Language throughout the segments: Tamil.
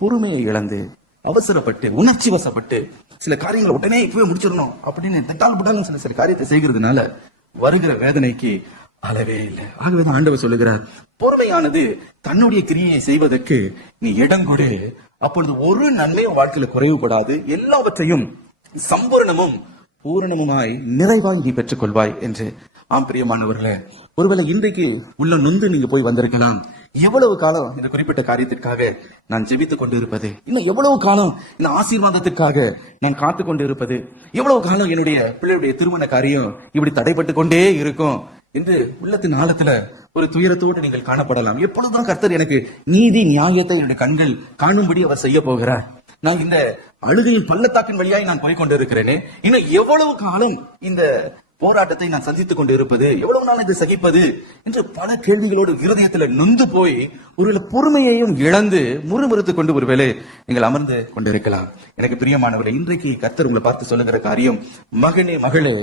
பொறுமையை இழந்து அவசரப்பட்டு உணர்ச்சி வசப்பட்டு சில காரியங்களை உடனே இப்பவே முடிச்சிடணும் அப்படின்னு தட்டால் புட்டாலும் சில காரியத்தை செய்கிறதுனால வருகிற வேதனைக்கு அளவே இல்லை. ஆகவேதான் ஆண்டவர் சொல்லுகிறார், பொறுமையானது தன்னுடைய கிரியை செய்வதற்கு நீ இடம் கொடு, அப்பொழுது ஒரு நன்மையும் வாழ்க்கையில குறைவுபடாது, எல்லாவற்றையும் சம்பூரணமும் பூரணமுமாய் நிறைவாய் நீ பெற்றுக் கொள்வாய் என்று. ஆம் பிரியமானவர்களே, ஒருவேளை இன்றைக்கு உள்ள நொந்து நீங்க போய் வந்திருக்கலாம். எவ்வளவு காலம் இந்த குறிப்பிட்ட காரியத்திற்காக நான் ஜெபித்துக் கொண்டு இருப்பது, இன்னும் எவ்வளவு காலம் இந்த ஆசீர்வாதத்திற்காக நான் காத்துக் கொண்டு இருப்பது, எவ்வளவு காலம் என்னுடைய பிள்ளையுடைய திருமண காரியம் இப்படி தடைப்பட்டு கொண்டே இருக்கும் என்று உள்ளத்தின் ஆழத்துல ஒரு துயரத்தோடு நீங்கள் காணப்படலாம். எப்பொழுதும் கர்த்தர் எனக்கு நீதி நியாயத்தை என்னுடைய கண்கள் காணும்படி அவர் செய்ய போகிறார். நான் இந்த அழுகையின் பள்ளத்தாக்கின் வழியாய் நான் போய் கொண்டிருக்கிறேனே, இன்னும் எவ்வளவு காலம் இந்த போராட்டத்தை நான் சந்தித்துக் கொண்டு இருப்பது, எவ்வளவு நாள் இதை சகிப்பது என்று பல கேள்விகளோடு இருதயத்துல நொந்து போய் ஒருவேளை பொறுமையையும் இழந்து முறுமுறுத்துக் கொண்டு ஒருவேளை நீங்கள் அமர்ந்து கொண்டிருக்கலாம். எனக்கு பிரியமானவர்களே, இன்றைக்கு கர்த்தர் உங்களை பார்த்து சொல்லுகிற காரியம், மகனே மகளே,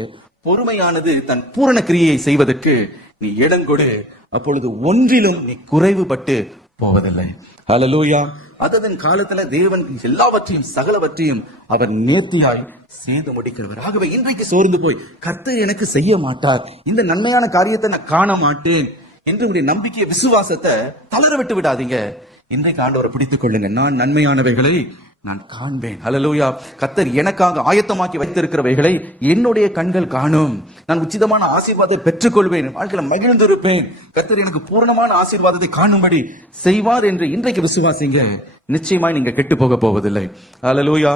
பொறுமையானது தன் பூரண கிரியை செய்வதற்கு நீ இடம் கொடு, அப்பொழுது ஒன்றிலும் நீ குறைவுபட்டு போவதில்லை. ஹல்லேலூயா. அதன் காலத்துல தேவன் எல்லாவற்றையும் சகலவற்றையும் அவர் நேர்த்தியாய் செய்து முடிக்கிறவர். ஆகவே இன்றைக்கு சோர்ந்து போய் கர்த்தர் எனக்கு செய்ய மாட்டார், இந்த நன்மையான காரியத்தை நான் காண மாட்டேன் என்று உடைய நம்பிக்கையை விசுவாசத்தை தளர விட்டு விடாதீங்க. இன்றைக்கு ஆண்டவரை பிடித்துக் கொள்ளுங்க. நான் நன்மையானவைகளை நான் காண்பேன். ஹல்லேலூயா. கர்த்தர் எனக்காக ஆயத்தமாக்கி வைத்திருக்கிறவைகளை என்னுடைய கண்கள் காணும். நான் உச்சிதமான ஆசீர்வாதத்தை பெற்றுக் கொள்வேன், வாழ்க்கையில மகிழ்ந்திருப்பேன். கர்த்தர் எனக்கு பூர்ணமான ஆசீர்வாதத்தை காணும்படி செய்வார் என்று இன்றைக்கு விசுவாசிங்க. நிச்சயமாய் நீங்க கெட்டு போக போவதில்லை. ஹல்லேலூயா.